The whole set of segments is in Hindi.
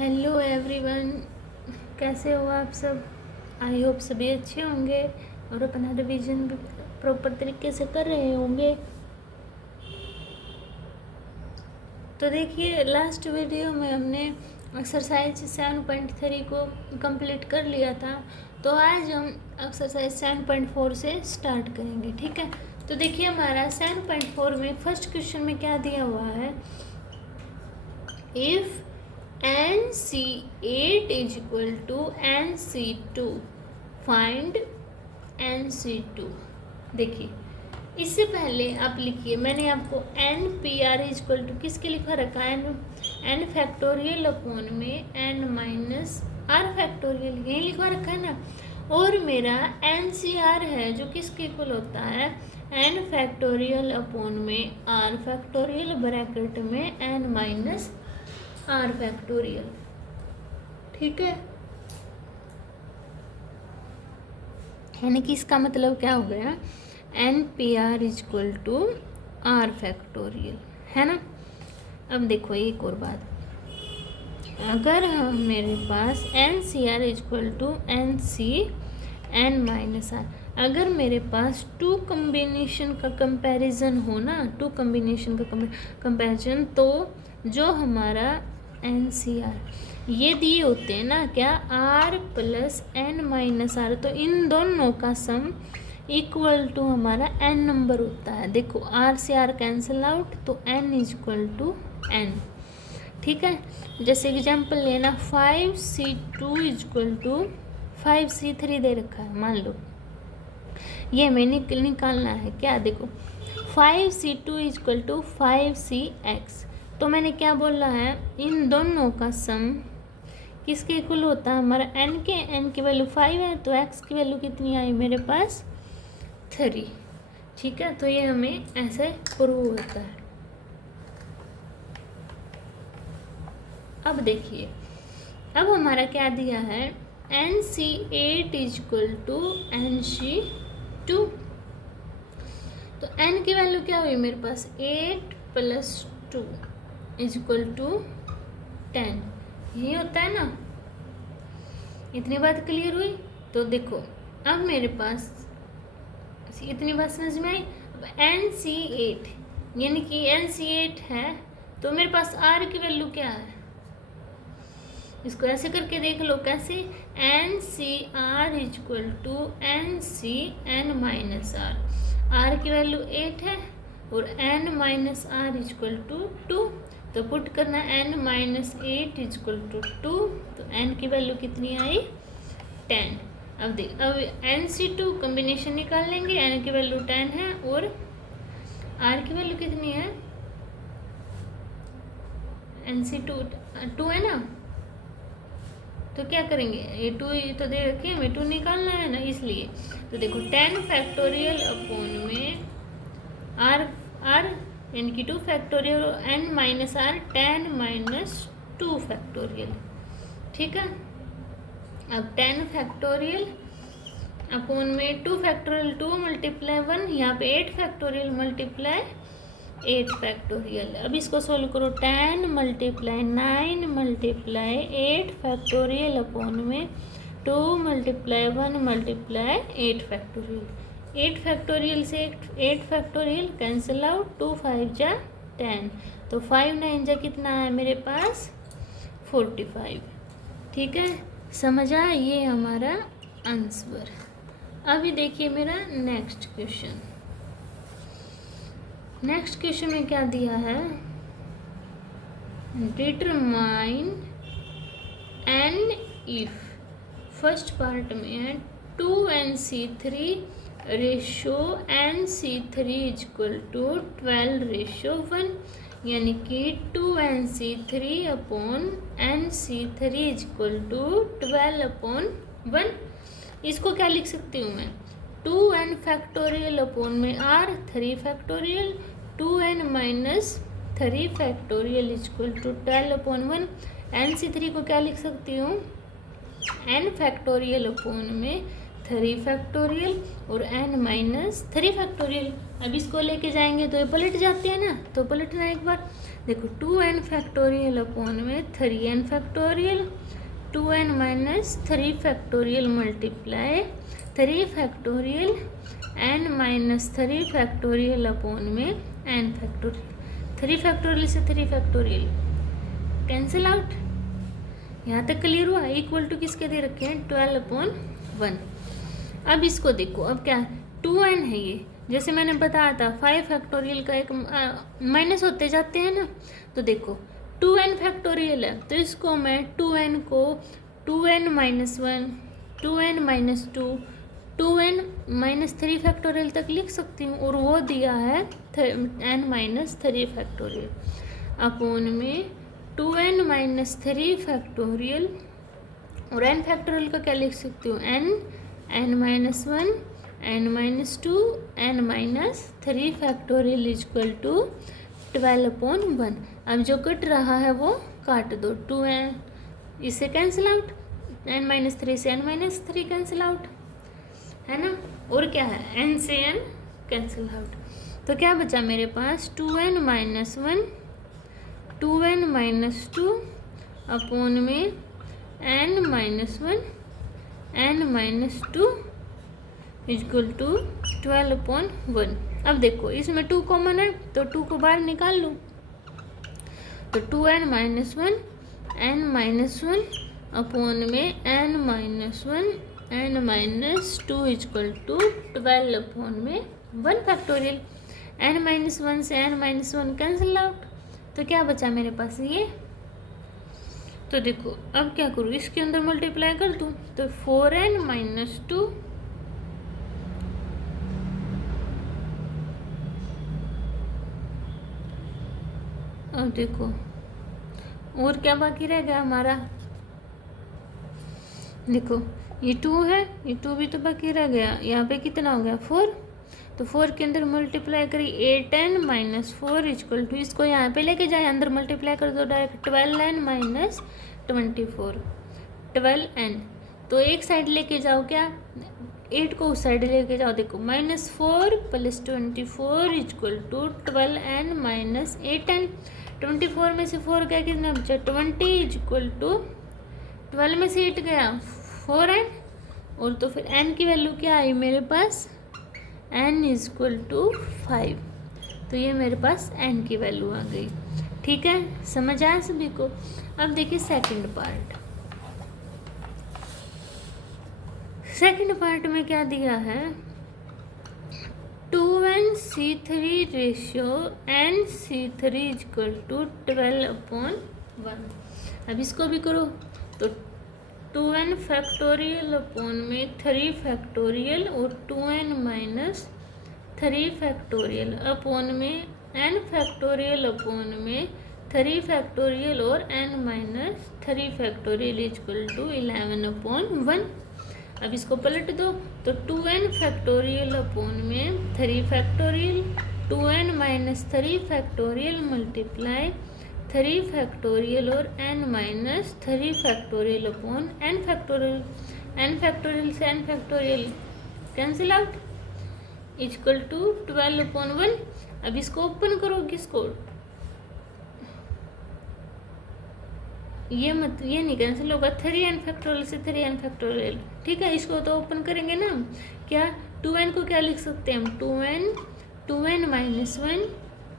हेलो एवरीवन, कैसे हो आप सब। आई होप सभी अच्छे होंगे और अपना रिवीजन भी प्रॉपर तरीके से कर रहे होंगे। तो देखिए, लास्ट वीडियो में हमने एक्सरसाइज 7.3 को कंप्लीट कर लिया था। तो आज हम एक्सरसाइज 7.4 से स्टार्ट करेंगे, ठीक है। तो देखिए, हमारा 7.4 में फर्स्ट क्वेश्चन में क्या दिया हुआ है, if NC8 is equal to NC2 find NC2। देखिए, इससे पहले आप लिखिए, मैंने आपको NPR इज इक्वल टू किसके लिखा रखा है, n फैक्टोरियल अपॉन में n माइनस आर फैक्टोरियल, यही लिखवा रखा है ना। और मेरा NCR है जो किसके इक्वल होता है, n फैक्टोरियल अपॉन में r फैक्टोरियल ब्रैकेट में n माइनस आर फैक्टोरियल, ठीक है। यानी कि इसका मतलब क्या हो गया, NPR is equal to R factorial, है ना। अब देखो एक और बात, अगर हम मेरे पास NCR is equal to NCN minus R, अगर मेरे पास टू कम्बिनेशन का कंपैरिजन हो ना, टू कम्बिनेशन का कंपैरिजन, तो जो हमारा NCR ये दिए होते हैं ना, क्या R plus N minus R, तो इन दोनों का सम इक्वल टू हमारा N नंबर होता है। देखो R से R कैंसिल आउट, तो N is equal to N, ठीक है। जैसे एग्जांपल लेना, 5C2 is equal to 5C3 दे रखा है, मान लो ये हमें निकालना है क्या। देखो 5C2 is equal to 5CX, तो मैंने क्या बोला है, इन दोनों का सम किसके इक्वल होता है, हमारा n की वैल्यू 5 है, तो x की वैल्यू कितनी आई मेरे पास 3, ठीक है। तो ये हमें ऐसे प्रूव होता है। अब देखिए, अब हमारा क्या दिया है, NC8 is equal to NC2, तो n की वैल्यू क्या हुई मेरे पास 8 प्लस 2 इज इक्वल टू 10, यही होता है ना। इतनी बात क्लियर हुई। तो देखो अब मेरे पास इतनी बात समझ में आई। अब NC8 यानी कि NC8 है, तो मेरे पास R की वैल्यू क्या है, इसको ऐसे करके देख लो कैसे, NCR is equal to NCN minus R की वैल्यू 8 है और n minus R is equal to 2, तो पुट करना n minus 8 is equal to 2, तो n की वैल्यू कितनी आई 10। अब देख, अब NC2 कम्बिनेशन निकाल लेंगे, n की वैल्यू 10 है और r की वैल्यू कितनी है, NC2 2 है ना, तो क्या करेंगे, ये 2 तो दे रखे हमें 2 निकालना है ना, इसलिए। तो देखो 10 फैक्टोरियल अपॉन में r यानी कि 2 फैक्टोरियल और n minus R 10 minus 2 factorial, ठीक है। अब 10 फैक्टोरियल अपॉन में 2 फैक्टोरियल 2 मल्टीप्लाई 1, यहाँ पे 8 फैक्टोरियल मल्टीप्लाई 8 फैक्टोरियल। अब इसको सोल्व करो, 10 मल्टीप्लाई 9 मल्टीप्लाई 8 फैक्टोरियल अपॉन में 2 मल्टीप्लाई 1 मल्टीप्लाई 8 फैक्टोरियल। 8 फैक्टोरियल से 8 फैक्टोरियल कैंसिल आउट, 2 5 जा 10, तो 5 9 जा कितना है मेरे पास 45, ठीक है। समझा, ये हमारा आंसर। अभी देखिए मेरा नेक्स्ट क्वेश्चन। नेक्स्ट क्वेश्चन में क्या दिया है, determine n if, first part में है 2NC3 ratio NC3 is equal to 12:1, यानी कि 2NC3 upon NC3 is equal to 12/1। इसको क्या लिख सकती हूँ मैं, 2n फैक्टोरियल अपॉन में r 3 factorial, 2n minus 3 factorial is equal to 12/1। NC3 को क्या लिख सकती हूँ, n फैक्टोरियल अपॉन में 3 फैक्टोरियल और n माइनस 3 फैक्टोरियल। अब इसको लेके जाएंगे तो ये पलट जाते हैं ना, तो पलटना एक बार। देखो 2n फैक्टोरियल अपॉन में 3n factorial, 2n minus 3 factorial multiply 3 factorial n minus 3 factorial upon में n फैक्टोरियल। 3 फैक्टोरियल से 3 फैक्टोरियल कैंसिल आउट। यहाँ तक क्लियर हुआ। इक्वल टू किसके दे रखे हैं 12/1। अब इसको देखो, अब क्या 2n है ये, जैसे मैंने बताया था 5 फैक्टोरियल का एक माइनस होते जाते हैं ना, तो देखो 2n फैक्टोरियल है तो इसको मैं 2n को 2n minus 1, 2n minus 2, 2n minus 3 factorial तक लिख सकती हूँ, और वो दिया है n माइनस 3 फैक्टोरियल अपॉन में 2n माइनस 3 फैक्टोरियल, और n फैक्टोरियल का क्या लिख सकती हूँ n minus 1, n minus 2, n minus 3 factorial equal to 12/1। अब जो कट रहा है वो काट दो, 2n इससे कैंसिल आउट, n माइनस 3 से n माइनस 3 कैंसिल आउट, है ना, और क्या है n से n कैंसिल आउट। तो क्या बचा मेरे पास 2n minus 1, 2n minus 2 upon में n minus 1, n minus 2 equal to 12/1। अब देखो इसमें 2 कॉमन है तो 2 को बाहर निकाल लूँ, तो 2n minus 1, n minus 1 upon में n minus 1, n minus 2 equal to 12/1 factorial. n minus 1 से n माइनस 1 कैंसिल आउट, तो क्या बचा मेरे पास ये। तो देखो अब क्या करूँ, इसके अंदर मल्टीप्लाई कर दूँ, तो 4n माइनस 2 अब देखो और क्या बाकी रह गया हमारा, देखो ये 2 है, ये 2 भी तो बाकी रह गया, यहाँ पे कितना हो गया 4, तो 4 के अंदर मल्टीप्लाई करी 8n माइनस 4 इक्वल टू, इसको यहाँ पे लेके जाए अंदर मल्टीप्लाई कर दो डायरेक्ट, 12n माइनस 24, 12n, तो एक साइड लेके जाओ, क्या 8 को उस साइड लेके जाओ, देखो -4 + 24 equal to 12n minus 8n। 24 में से 4 गया कितना बचा 20 इक्वल टू 12 में से 8 गया 4n, और तो फिर n की वैल्यू क्या आई मेरे पास n इक्वल टू 5, तो ये मेरे पास n की वैल्यू आ गई। ठीक है, समझ आया सभी को। अब देखिए सेकंड पार्ट, सेकंड पार्ट में क्या दिया है 2nc3 ratio nc3 equal to 12/1। अब इसको भी करो, तो 2n फैक्टोरियल अपॉन में 3 फैक्टोरियल और 2n माइनस 3 फैक्टोरियल अपॉन में n फैक्टोरियल अपॉन में 3 फैक्टोरियल और n minus 3 factorial equal to 11/1। अब इसको पलट दो, तो 2n फैक्टोरियल अपॉन में 3 factorial, 2n minus 3 factorial multiply 3 factorial और n minus 3 factorial upon n factorial, n factorial से n factorial cancel out equal to 12/1। अब इसको ओपन करो, किसको, ये नहीं कैंसिल होगा, 3n फैक्टोरियल से 3n फैक्टोरियल। ठीक है, इसको तो ओपन करेंगे ना, क्या 2n को क्या लिख सकते हैं हम 2n minus 1,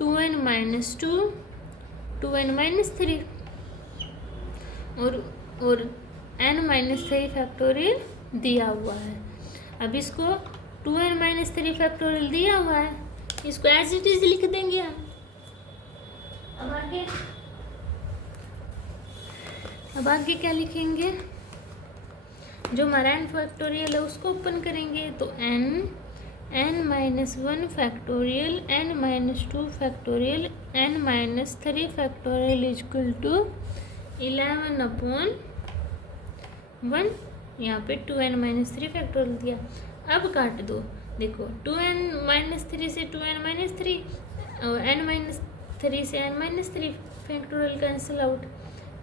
2n minus 2, 2n minus 3 और n माइनस 3 फैक्टोरियल दिया हुआ है। अब इसको 2n माइनस 3 फैक्टोरियल दिया हुआ है, इसको एज इट इज लिख देंगे हम। अब आगे क्या लिखेंगे, जो हमारा n फैक्टोरियल है उसको ओपन करेंगे, तो n minus 1 factorial, n minus 2 factorial, n minus 3 factorial equal to 11/1। यहाँ पे 2n माइनस 3 फैक्टोरियल दिया। अब काट दो, देखो 2n माइनस 3 से 2n माइनस 3 और n माइनस 3 से n minus 3 factorial cancel out,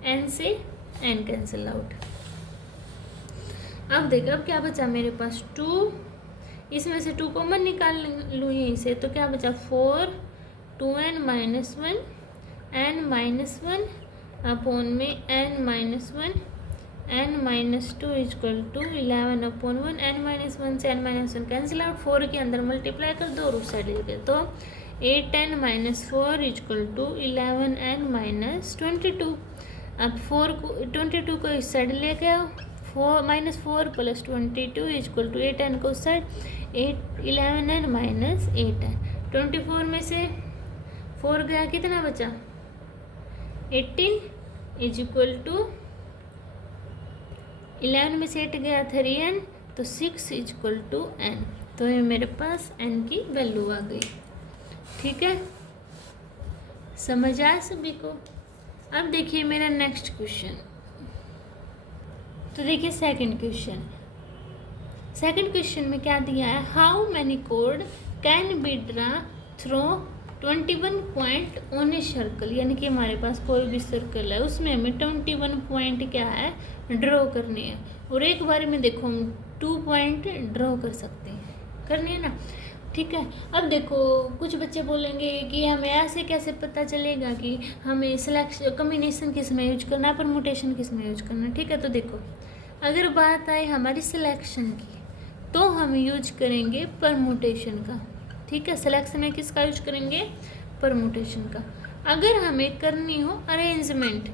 n से n कैंसिल आउट। अब देखो अब क्या बचा मेरे पास 2, इसमें से 2 कॉमन निकाल लूँ यहीं से, तो क्या बचा 4, 2n minus 1, n minus one upon में n minus one, n minus two is equal to 11 upon one, n minus one से n minus one cancel out, 4 के अंदर मल्टीप्लाई कर दो और उस साइड लेके, तो 8n minus 4 equal to 11n minus 22। अब 22 को इस साइड लेके आओ, 4 प्लस 22 इजक्वल टू 8n को उस साइड, 11n माइनस 8n। 24 में से 4 गया, कितना बचा 18 इजक्वल टू 11 में से 8 गया 3n, तो 6 इजक्वल टू n। तो ये मेरे पास n की वैल्यू आ गई। ठीक है, समझ आया सभी को। अब देखिए मेरा नेक्स्ट क्वेश्चन। तो देखिए सेकंड क्वेश्चन में क्या दिया है, how many code can be draw through 21 point on a circle, यानी कि हमारे पास कोई भी सर्कल है उसमें हमें 21 पॉइंट क्या है ड्रॉ करने हैं, और एक बार में देखो हम 2 पॉइंट ड्रॉ कर सकते हैं, करनी है ना। ठीक है, अब देखो कुछ बच्चे बोलेंगे कि हमें ऐसे कैसे पता चलेगा कि हमें सिलेक्शन कम्बिनेशन किस में यूज करना है, परमुटेशन किस में यूज करना है। ठीक है, तो देखो अगर बात आए हमारी सिलेक्शन की तो हम यूज करेंगे परमुटेशन का। ठीक है, सिलेक्शन में किसका यूज करेंगे, परमुटेशन का। अगर हमें करनी हो अरेंजमेंट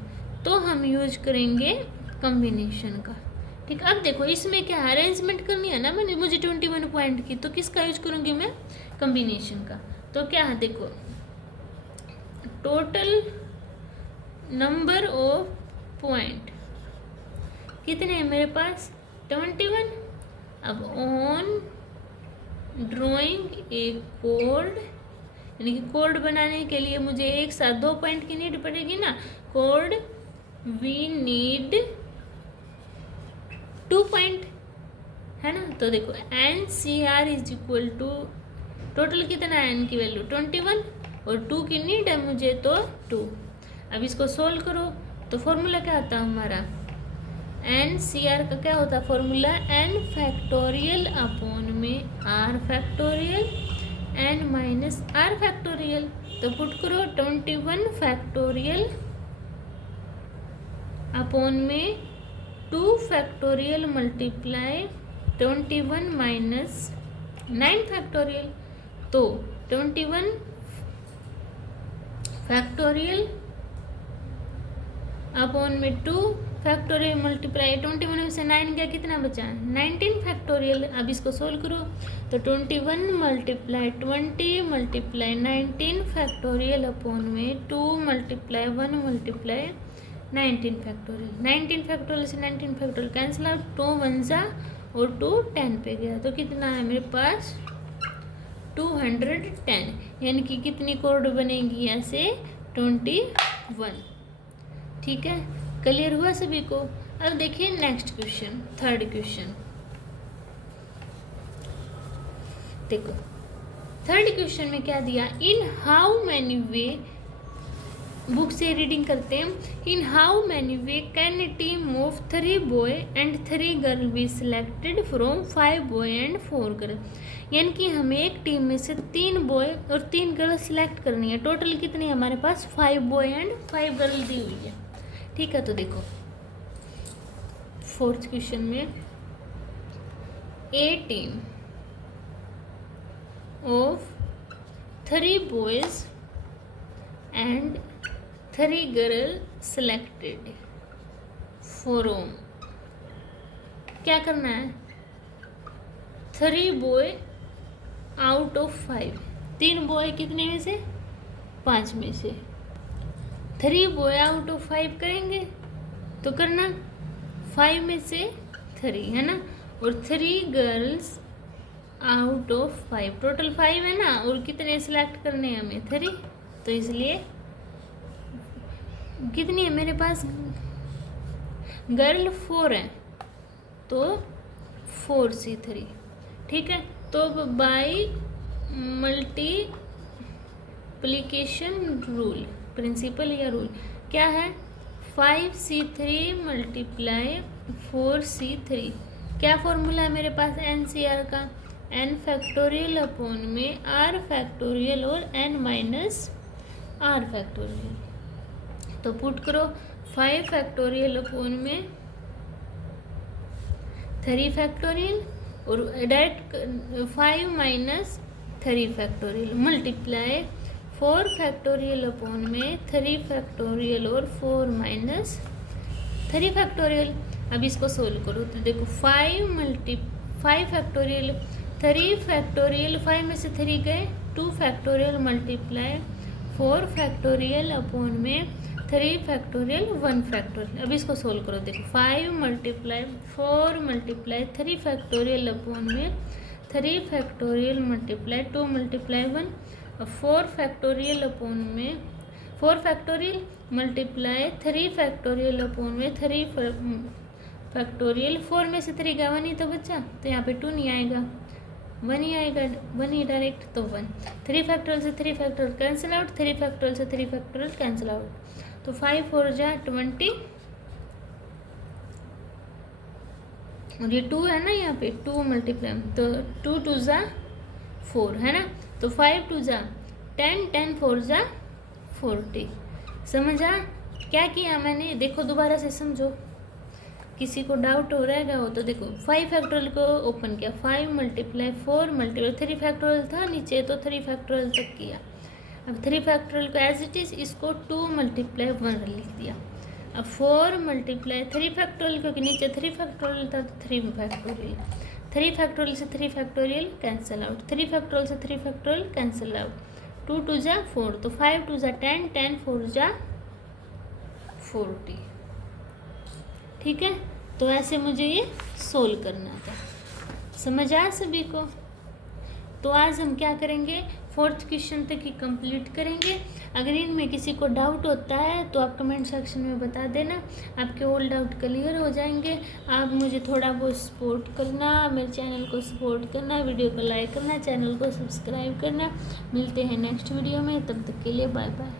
तो हम यूज करेंगे कम्बिनेशन का। ठीक, अब देखो इसमें क्या अरेंजमेंट करनी है ना, मैंने मुझे 21 पॉइंट की, तो किसका यूज करूँगी मैं, कम्बिनेशन का। तो क्या है देखो, टोटल नंबर ऑफ पॉइंट कितने हैं मेरे पास 21। अब ऑन ड्राइंग ए कोड, यानी कि कोड बनाने के लिए मुझे एक साथ 2 पॉइंट की नीड पड़ेगी ना, कोड वी नीड 2 पॉइंट, है ना। तो देखो N C R is equal to total कितना है एन की वैल्यू 21 और 2 की नीड है मुझे तो 2। अब इसको सोल्व करो तो फॉर्मूला क्या आता है हमारा, एन सी आर का क्या होता है फॉर्मूला, एन फैक्टोरियल अपॉन में R factorial N minus R factorial. तो पुट करो 21 फैक्टोरियल अपॉन में 2 फैक्टोरियल मल्टीप्लाई 21 माइनस 9 फैक्टोरियल। तो 21 फैक्टोरियल अपॉन में 2 फैक्टोरियल मल्टीप्लाई 21 में से 9 गया, कितना बचा 19 फैक्टोरियल। अब इसको सोल्व करो तो 21 मल्टीप्लाई 20 मल्टीप्लाई 19 फैक्टोरियल अपॉन में 2 मल्टीप्लाई 1 मल्टीप्लाई 19 फैक्टोरियल। 19 फैक्टोरियल से 19 फैक्टोरियल कैंसिल आउट, 2 1 जा और 2 10 पे गया, तो कितना है मेरे पास 210, यानी कि कितनी कोड बनेगी ऐसे 21। ठीक है, क्लियर हुआ सभी को। अब देखिए नेक्स्ट क्वेश्चन, थर्ड क्वेश्चन। देखो थर्ड क्वेश्चन में क्या दिया, in how many way, book से रीडिंग करते हैं, in how many way can a team of 3 boy and 3 girl be selected from 5 boy and 4 girl, यानी कि हमें एक टीम में से 3 बॉय और 3 गर्ल सिलेक्ट करनी है। टोटल कितनी है हमारे पास 5 बॉय एंड 5 गर्ल दी हुई है। ठीक है, तो देखो फोर्थ क्वेश्चन में, a team of 3 boys and 3 girl selected from, क्या करना है 3 बॉय आउट ऑफ 5, 3 बॉय कितने में से 5 में से, 3 बॉय आउट ऑफ 5 करेंगे तो करना 5 में से 3, है ना, और 3 गर्ल्स आउट ऑफ 5, टोटल 5 है ना, और कितने सिलेक्ट करने हैं हमें 3, तो इसलिए कितनी है मेरे पास गर्ल 4 है तो 4C3। ठीक है, तो बाई मल्टीप्लिकेशन रूल, प्रिंसिपल या रूल क्या है, 5C3 मल्टीप्लाई 4C3, क्या फॉर्मूला है मेरे पास एन सी आर का, एन फैक्टोरियल अपॉन में आर फैक्टोरियल और एन माइनस आर फैक्टोरियल। तो पुट करो 5 फैक्टोरियल अपॉन में 3 फैक्टोरियल और direct 5 minus 3 factorial multiply 4 factorial upon में 3 फैक्टोरियल और 4 माइनस 3 फैक्टोरियल। अब इसको सोल्व करो तो देखो 5 फैक्टोरियल 3 फैक्टोरियल 5 में से 3 गए 2 फैक्टोरियल मल्टीप्लाई 4 फैक्टोरियल अपॉन में 3 फैक्टोरियल 1 फैक्टोरियल। अब इसको सोल्व करो देखो 5 मल्टीप्लाई 4 मल्टीप्लाई 3 फैक्टोरियल अपॉन में 3 फैक्टोरियल मल्टीप्लाई 2 मल्टीप्लाई 1। अब 4 फैक्टोरियल अपॉन में 4 फैक्टोरियल मल्टीप्लाई 3 फैक्टोरियल अपॉन में 3 फैक्टोरियल 4 में से 3 गया 1 ही तो बचा, तो यहाँ पे 2 नहीं आएगा 1 ही आएगा 1 ही डायरेक्ट, तो 1। 3 फैक्टोरियल से 3 फैक्टोरियल कैंसिल आउट, 3 फैक्टोरियल से 3 फैक्टोरियल कैंसिल आउट, तो 5 4 जा 20 और ये 2 है ना यहाँ पे 2 मल्टीप्लाई, तो 2 2 जा 4 है ना, तो 5 2 जा 10 10 4 जा 40। समझा क्या किया मैंने? देखो दोबारा से समझो, किसी को डाउट हो रहेगा हो तो देखो 5 फैक्टोरियल को ओपन किया 5 मल्टीप्लाई 4 मल्टीप्लाई 3 फैक्टोरियल था नीचे तो 3 फैक्टोरियल तक किया। अब 3 फैक्टोरियल को एज इट इज़ इसको 2 मल्टीप्लाई 1 लिख दिया। अब 4 मल्टीप्लाई 3 फैक्टोरियल क्योंकि नीचे 3 फैक्टोरियल था तो 3 फैक्टोरियल, 3 फैक्टोरियल से 3 फैक्टोरियल कैंसिल आउट, 3 फैक्टोरियल से 3 फैक्टोरियल कैंसिल आउट, 2 2 जा 4, तो 5 2 जा 10 10 4 जा 40। ठीक है, तो ऐसे मुझे ये सोल्व करना था। समझ आया सभी को? तो आज हम क्या करेंगे 4th क्वेश्चन तक ही कंप्लीट करेंगे। अगर इनमें किसी को डाउट होता है तो आप कमेंट सेक्शन में बता देना, आपके ऑल डाउट क्लियर हो जाएंगे। आप मुझे थोड़ा बहुत सपोर्ट करना, मेरे चैनल को सपोर्ट करना, वीडियो को लाइक करना, चैनल को सब्सक्राइब करना। मिलते हैं नेक्स्ट वीडियो में, तब तक के लिए बाय बाय।